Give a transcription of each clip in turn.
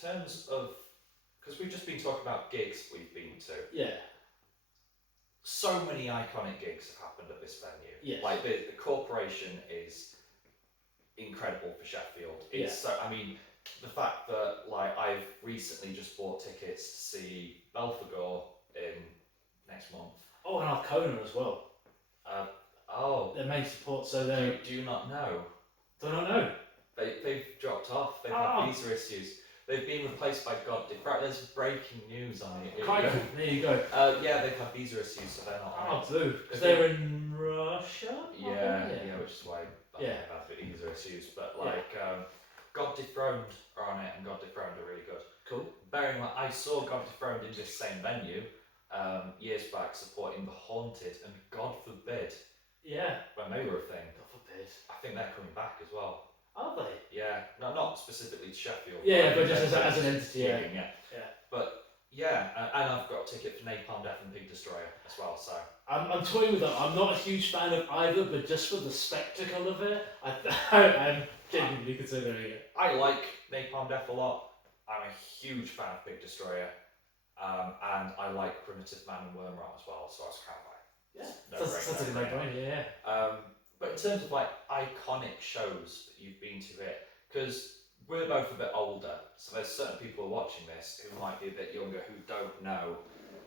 terms of, because we've just been talking about gigs we've been to, Yeah. so many iconic gigs have happened at this venue. Yes. Like the corporation is incredible for Sheffield. It's so, I mean, the fact that like I've recently just bought tickets to see Belfagor in next month. Oh, and Arcona as well. Their main support, so they do you not know? Do not know. They've dropped off. They've had visa issues. They've been replaced by God. There's breaking news on it. There you go. Yeah, they've had visa issues, so they're not on it. Boo. Because they're in Russia? Yeah, which is why they've had visa issues. But God Dethroned are on it, and God Dethroned are really good. Cool. Bearing in mind, I saw God Dethroned in this same venue years back supporting The Haunted, and God forbid, when they were a thing, God forbid, I think they're coming back as well. Are they? Yeah, not specifically to Sheffield. But just as an entity. But and I've got a ticket for Napalm Death and Pig Destroyer as well. So I'm toying with that. I'm not a huge fan of either, but just for the spectacle of it, I'm genuinely considering it. I like Napalm Death a lot. I'm a huge fan of Pig Destroyer, and I like Primitive Man and Wormrot as well. So I was kind of like, that's a good no-brainer. But in terms of like iconic shows that you've been to here, because we're both a bit older, so there's certain people watching this who might be a bit younger who don't know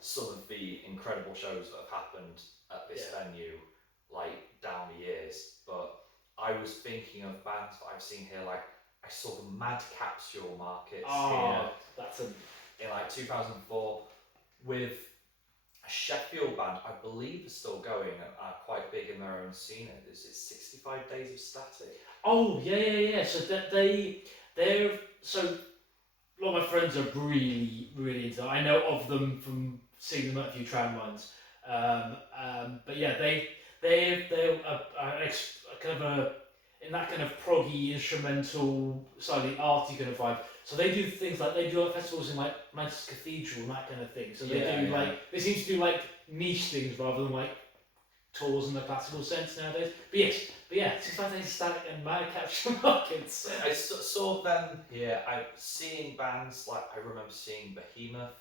some of the incredible shows that have happened at this venue, like down the years. But I was thinking of bands that I've seen here, like I saw the Mad Capsule Markets here in like 2004 with a Sheffield band, I believe, is still going and are quite big in their own scene. Is it 65 Days of Static? Oh, yeah. So they're so a lot of my friends are really, really into that. I know of them from seeing them at a few tramlines. But yeah, they're kind of in that kind of proggy, instrumental, slightly arty kind of vibe. So they do things like festivals in like Manchester Cathedral and that kind of thing. So they they seem to do like niche things rather than like tours in the classical sense nowadays. But yeah, 65 Days of Static and Mad Capsule Markets. I saw them here. Seeing bands like I remember seeing Behemoth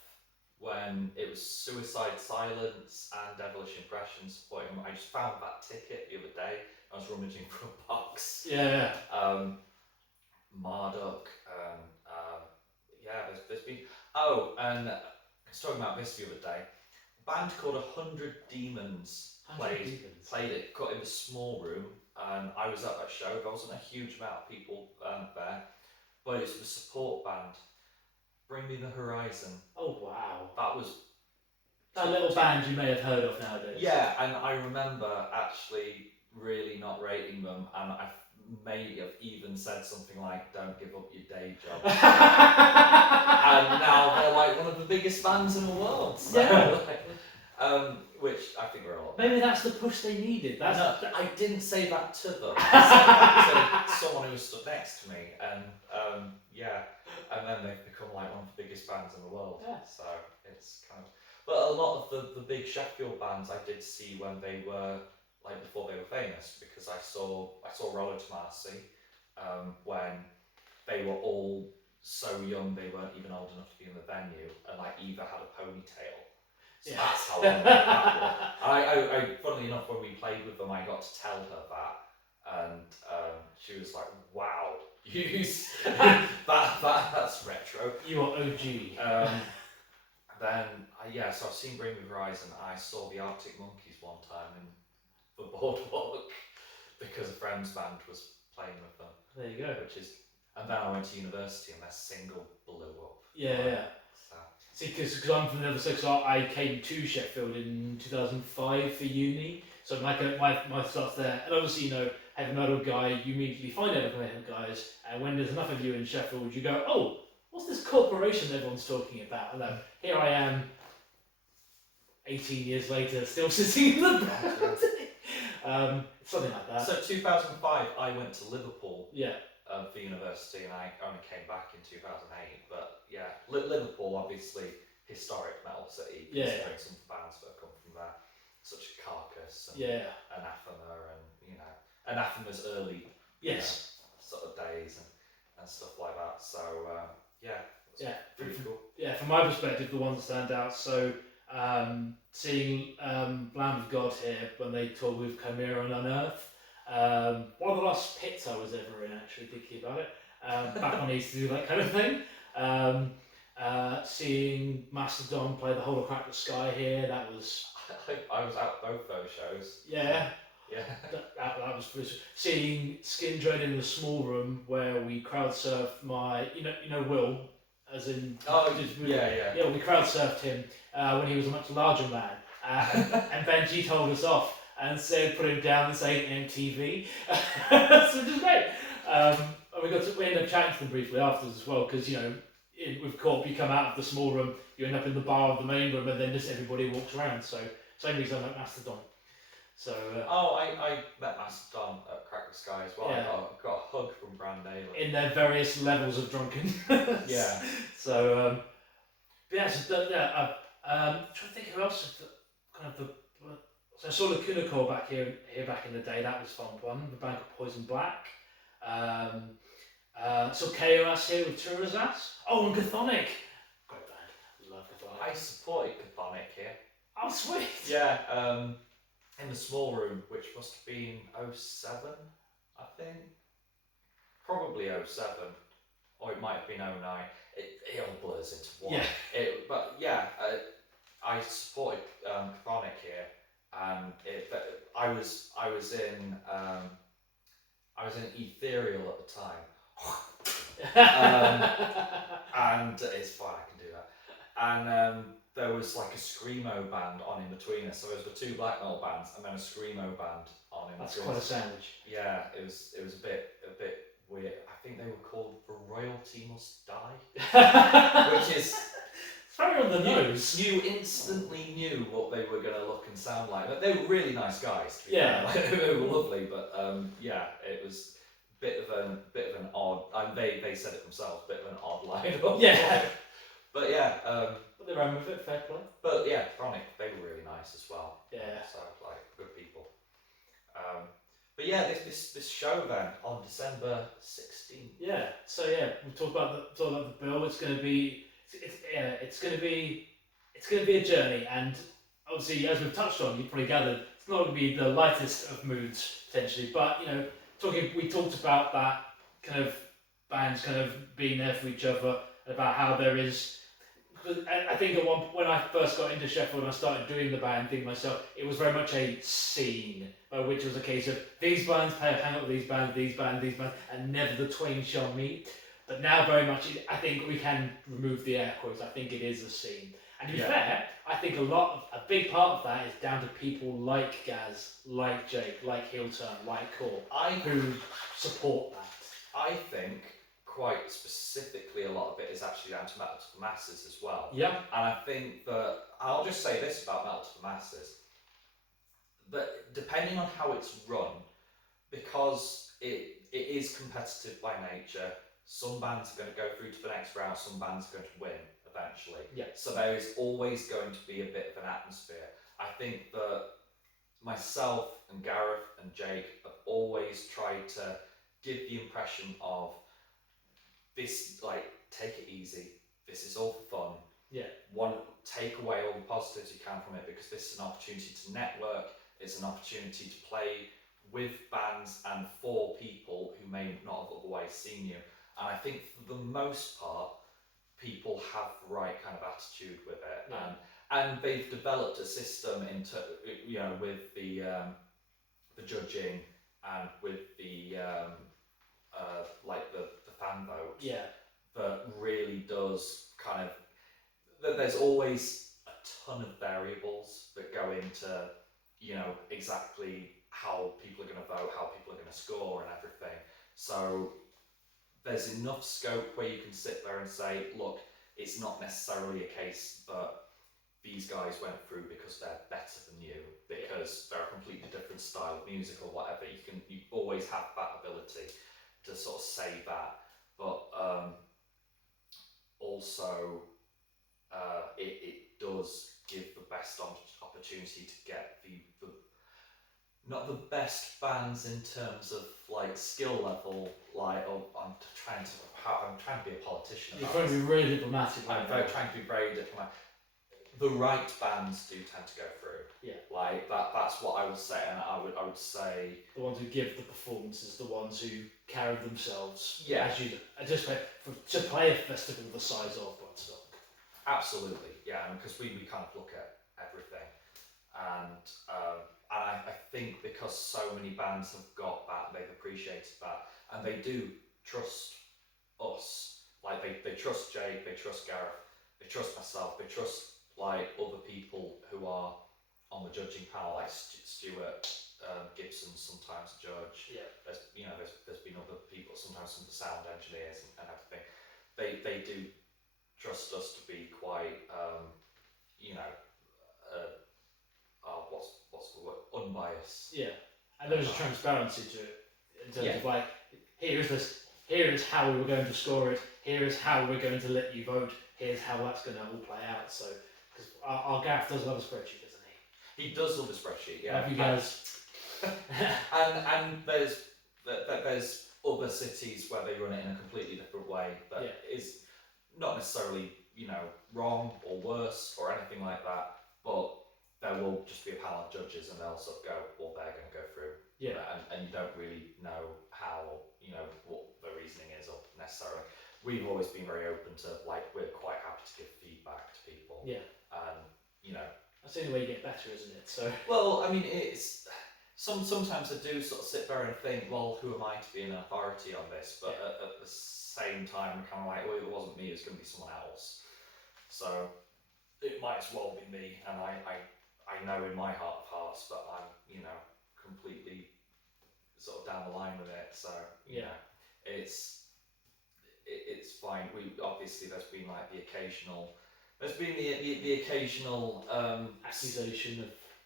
when it was Suicide Silence and Devilish Impression supporting them. I just found that ticket the other day. I was rummaging for a box. Marduk. There's been. Oh, and I was talking about this the other day. A band called 100 Demons played it, got in a small room, and I was at that show. There wasn't a huge amount of people there, but it's the support band. Bring Me the Horizon. Oh wow! That was that little band you may have heard of nowadays. Yeah, and I remember actually really not rating them, and I may have even said something like, "Don't give up your day job." And now they're like one of the biggest bands in the world. So, which I think we're all. Maybe that's the push they needed. I didn't say that to them. I said that to someone who stood next to me, and and then they've become like one of the biggest bands in the world. Yeah. So it's kind of. But a lot of the big Sheffield bands I did see when they were like before they were famous, because I saw Roller to Marcy when they were all so young they weren't even old enough to be in the venue, and like Eva had a ponytail. So that's how long that was. I funnily enough, when we played with them, I got to tell her that, and she was like, "Wow, that's retro." You are OG. Then so I've seen Bring Me Horizon. I saw the Arctic Monkeys one time in the Boardwalk because a friend's band was playing with them. There you go. And then I went to university and their single blew up. So. See, because I'm from the other side, I came to Sheffield in 2005 for uni, so my start's there. And obviously, heavy metal guy, you immediately find heavy metal guys, and when there's enough of you in Sheffield, you go, oh, what's this corporation everyone's talking about? And then here I am, 18 years later, still sitting in the band. Something like that. So 2005, I went to Liverpool. Yeah. For university, and I only came back in 2008. But yeah, Liverpool, obviously historic metal city. Considering some bands that have come from there, such as Carcass and Anathema, and Anathema's early sort of days and stuff like that. So my perspective, the ones that stand out. So seeing Lamb of God here when they toured with Chimera and Unearth. One of the last pits I was ever in, actually, thinking about it. Back on East to do that kind of thing. Seeing Mastodon play the whole of Crack the Sky here, that was... I was at both those shows. Yeah. Yeah. That was pretty... Seeing Skin Dread in the small room where we crowd surfed my... You know Will, as in... Oh, yeah. Yeah, we crowd surfed him when he was a much larger man. And Benji told us off and said, put him down and say MTV. So which is great. And we ended up chatting to them briefly afterwards as well, because, with Corp, you come out of the small room, you end up in the bar of the main room, and then just everybody walks around. So, same reason I like Mastodon. So. I met Mastodon at Crack the Sky as well. Yeah. I got a hug from Brand Daly. In their various levels of drunkenness. Yeah. So, I'm trying to think who else so I saw Lacuna Core back here back in the day. That was fun one. The band called Poison Black. So KOS here with Turazas. Oh, and Chthonic. Great band. Love Chthonic. I supported Chthonic here. Oh, sweet. Yeah. In the small room, which must have been 07, I think. Probably 07. Or it might have been 09. It all blurs into one. Yeah. But yeah, I supported Chthonic here, and I was in Ethereal at the time. And it's fine, I can do that. And there was like a screamo band on in between us. So there was the two black metal bands and then a screamo band on in between. That's quite a sandwich. Yeah, it was a bit weird. I think they were called The Royalty Must Die, which is it's very on the nose. You instantly knew what they were going to look and sound like. But they were really nice guys. Yeah, they were lovely. But yeah, it was a bit of an odd. And they said it themselves. Bit of an odd lineup. Yeah. But yeah. But they ran with it. Fair play. But yeah, Chronic, they were really nice as well. Yeah. So like good people. But yeah, this show then on December 16th. Yeah. So yeah, we talk about the bill. It's going to be a journey, and obviously, as we've touched on, you've probably gathered, it's not going to be the lightest of moods potentially. But we talked about that kind of bands kind of being there for each other, about how there is. I think when I first got into Sheffield and I started doing the band thing myself, it was very much a scene, which was a case of these bands hang out with these bands, and never the twain shall meet. But now very much, I think we can remove the air quotes. I think it is a scene. And to be fair, I think a big part of that is down to people like Gaz, like Jake, like Heel Turn, like Core, who support that. I think quite specifically a lot of it is actually down to Metal to the Masses as well. Yeah. And I think that, I'll just say this about Metal to the Masses, that depending on how it's run, because it is competitive by nature, some bands are going to go through to the next round, some bands are going to win eventually. Yeah. So there is always going to be a bit of an atmosphere. I think that myself and Gareth and Jake have always tried to give the impression of this, like, take it easy, this is all for fun. Yeah. Take away all the positives you can from it, because this is an opportunity to network, it's an opportunity to play with bands and for people who may not have otherwise seen you. And I think for the most part, people have the right kind of attitude with it. Yeah. And they've developed a system with the judging and with the the fan vote. Yeah. That really does kind of, there's always a ton of variables that go into, exactly how people are going to vote, how people are going to score and everything. So there's enough scope where you can sit there and say, look, it's not necessarily a case that these guys went through because they're better than you, because they're a completely different style of music or whatever. You always have that ability to sort of say that, but also it does give the best opportunity to get not the best bands in terms of like skill level. Like, oh, I'm trying to be a politician. You're trying to be really diplomatic. I'm trying to be very diplomatic. The right bands do tend to go through. Yeah. Like that's what I would say, and I would say the ones who give the performances, the ones who carry themselves. Yeah. As you just to play a festival the size of Bloodstock. Absolutely, yeah, because we kind of look at everything, and I think because so many bands have got that, they've appreciated that, and they do trust us. Like they trust Jake, they trust Gareth, they trust myself, they trust like other people who are on the judging panel, like Stuart Gibson sometimes judge. Yeah. There's been other people, sometimes some of the sound engineers and everything. They do trust us to be quite what's the word, unbiased. Yeah, and there's a transparency to it in terms of like, here is how we were going to score it, here is how we're going to let you vote, here's how that's going to all play out. So, because our Gareth does love a spreadsheet, doesn't he? He does love a spreadsheet, yeah. Have you guys? and there's other cities where they run it in a completely different way that is not necessarily wrong or worse or anything like that, but there will just be a panel of judges and they'll sort of go, well, they're going to go through. Yeah. And you don't really know how, what the reasoning is or necessarily. We've always been very open to, like, we're quite happy to give feedback to people. Yeah. And, that's the only way you get better, isn't it? So. Well, I mean, it's sometimes I do sort of sit there and think, well, who am I to be an authority on this? But at the same time, I'm kind of like, well, it wasn't me, it's going to be someone else. So it might as well be me, and I know in my heart of hearts that I'm, completely sort of down the line with it. So it's fine. We obviously there's been like the occasional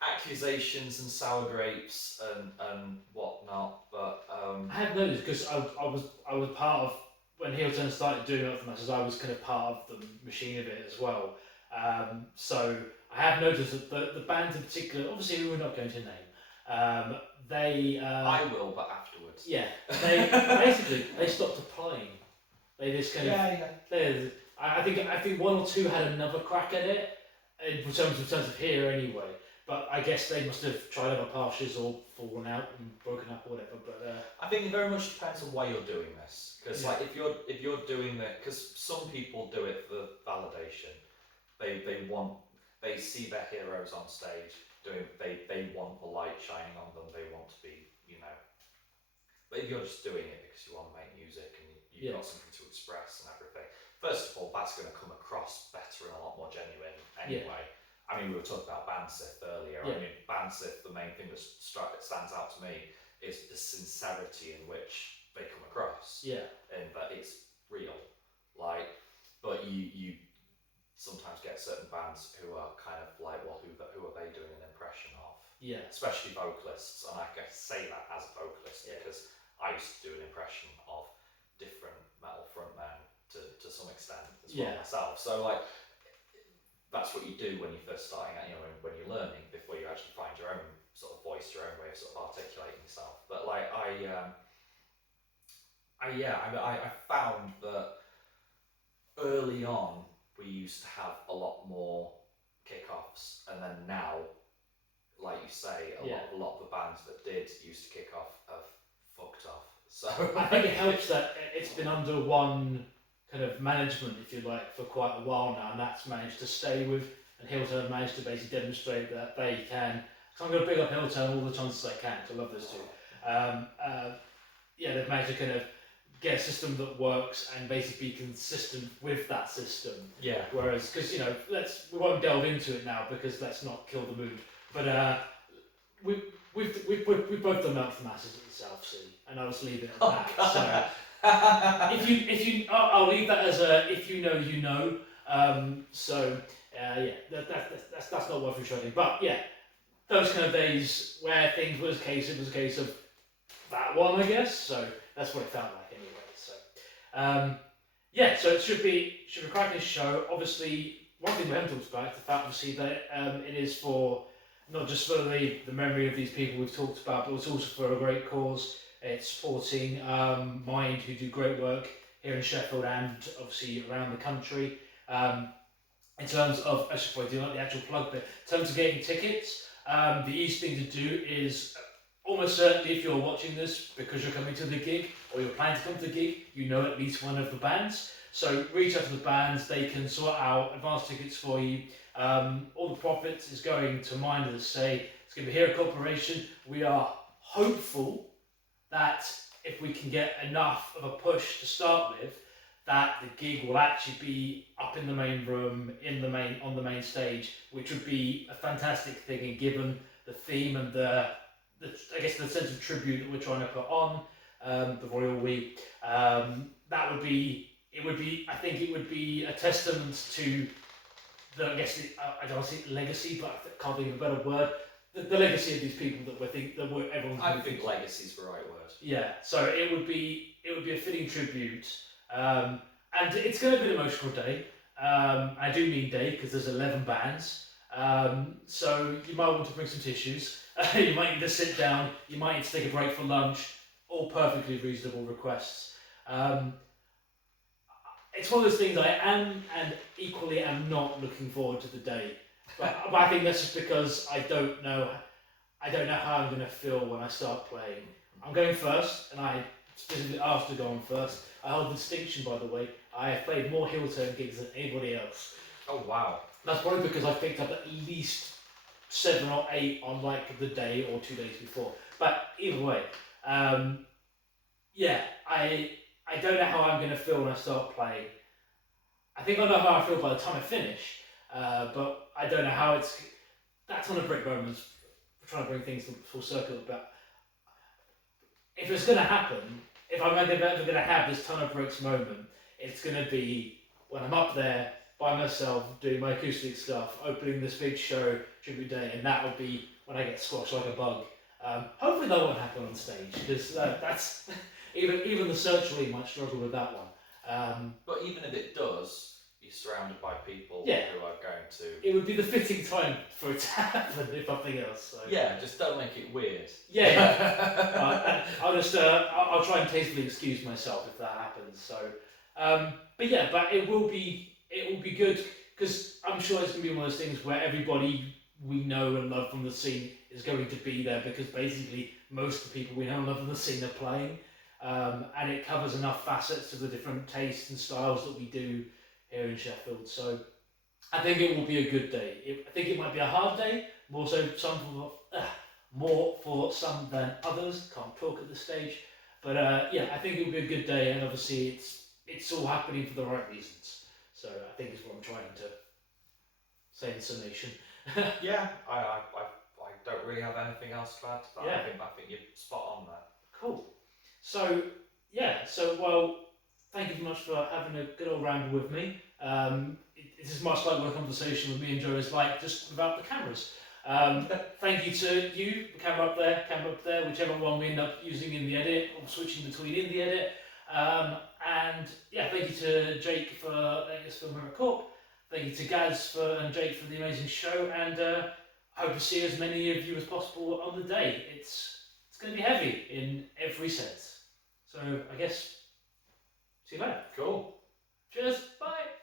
accusations and sour grapes and whatnot, but I have noticed because I was part of when Heelturn started doing it for matches. I was kind of part of the machine of it as well. So I have noticed that the bands in particular, obviously we were not going to name, they. I will, but afterwards. Yeah, they basically they stopped applying. They just kind of. I think one or two had another crack at it in terms of here anyway. But I guess they must have tried other pastures or fallen out and broken up or whatever. But I think it very much depends on why you're doing this. Because like if you're doing that, because some people do it for validation. They see their heroes on stage they want the light shining on them. They want to be But if you're just doing it because you want to make music and you've got something to express and everything, first of all, that's going to come across better and a lot more genuine anyway. I mean, we were talking about Bansith earlier. I mean, Bansith, the main thing that stands out to me is the sincerity in which they come across. Yeah. And that it's real. Like, but you sometimes get certain bands who are kind of like, well, who are they doing an impression of? Yeah. Especially vocalists, and I guess say that as a vocalist because I used to do an impression of different metal frontmen to some extent as well myself. So like, that's what you do when you're first starting out, when you're learning, before you actually find your own sort of voice, your own way of sort of articulating yourself. But like I found that early on we used to have a lot more kick-offs, and then now, like you say, a lot of the bands that did used to kick off have fucked off. So I think it helps that it's been under one kind of management, if you like, for quite a while now, and that's managed to stay with, and Heelturn managed to basically demonstrate that they can. So I'm going to big up Heelturn all the chances I can, because I love those two. They've managed to kind of get a system that works and basically be consistent with that system. Yeah. Whereas, because we won't delve into it now because let's not kill the mood. But we've both done Mount for Masses at the South Sea, and I'll just leave it at that. God. So. I'll leave that as a if you know you know. That's not worth showing. But those kind of days where things was a case of that one, I guess. So that's what it felt like anyway. So so it should be a cracking show. Obviously, one thing we haven't talked about is the fact obviously that it is for not just for the memory of these people we've talked about, but it's also for a great cause. It's supporting Mind, who do great work here in Sheffield and obviously around the country. In terms of, I should probably do like the actual plug bit. In terms of getting tickets, the easiest thing to do is almost certainly if you're watching this because you're coming to the gig or you're planning to come to the gig, you know at least one of the bands. So reach out to the bands, they can sort out advance tickets for you. All the profits is going to Mind, as I say. It's going to be Hero Corporation. We are hopeful that if we can get enough of a push to start with, that the gig will actually be up in the main room, on the main stage, which would be a fantastic thing. And given the theme and the I guess the sense of tribute that we're trying to put on the Royal We, that would be. I think it would be a testament to the, I guess, I don't want to say legacy, but I can't think of a better word. The legacy of these people everyone's. I think legacy is the right word. Yeah, so it would be a fitting tribute, and it's going to be an emotional day. I do mean day because there's 11 bands, so you might want to bring some tissues. You might need to sit down. You might need to take a break for lunch. All perfectly reasonable requests. It's one of those things I am and equally am not looking forward to the day. But I think that's just because I don't know how I'm going to feel when I start playing. I'm going first, and I specifically asked to go on first. I hold the distinction, by the way. I have played more heel turn gigs than anybody else. Oh wow! That's probably because I picked up at least 7 or 8 on like the day or 2 days before. But either way, yeah, I don't know how I'm going to feel when I start playing. I think I know how I feel by the time I finish, but I don't know how it's. That ton of brick moments, we're trying to bring things full circle, but if it's going to happen, if I'm ever going to have this ton of bricks moment, it's going to be when I'm up there by myself doing my acoustic stuff, opening this big show, tribute day, and that will be when I get squashed like a bug. Hopefully that won't happen on stage, because that's even the Searchly might struggle with that one. But even if it does, you're surrounded by people Yeah. who are going to. It would be the fitting time for it to happen, if nothing else. So. Yeah, just don't make it weird. Yeah. I'll try and tastefully excuse myself if that happens. So, but it will be good, because I'm sure it's going to be one of those things where everybody we know and love from the scene is going to be there, because basically most of the people we know and love from the scene are playing, and it covers enough facets of the different tastes and styles that we do here in Sheffield. So I think it will be a good day. I think it might be a hard day, more for some than others. Can't talk at this stage, but I think it will be a good day, and obviously it's all happening for the right reasons. So I think is what I'm trying to say in summation. Yeah, I don't really have anything else to add to that. Yeah. I think you're spot on there. Cool. So well, thank you very much for having a good old ramble with me. It is much like what a conversation with me and Joe is like, just without the cameras. Thank you to you, the camera up there, whichever one we end up using in the edit, or switching between in the edit. And thank you to Jake for letting us film here at Corp. Thank you to Gaz and Jake for the amazing show, and I hope to see as many of you as possible on the day. It's going to be heavy in every sense. So I guess see you later. Cool. Cheers. Bye.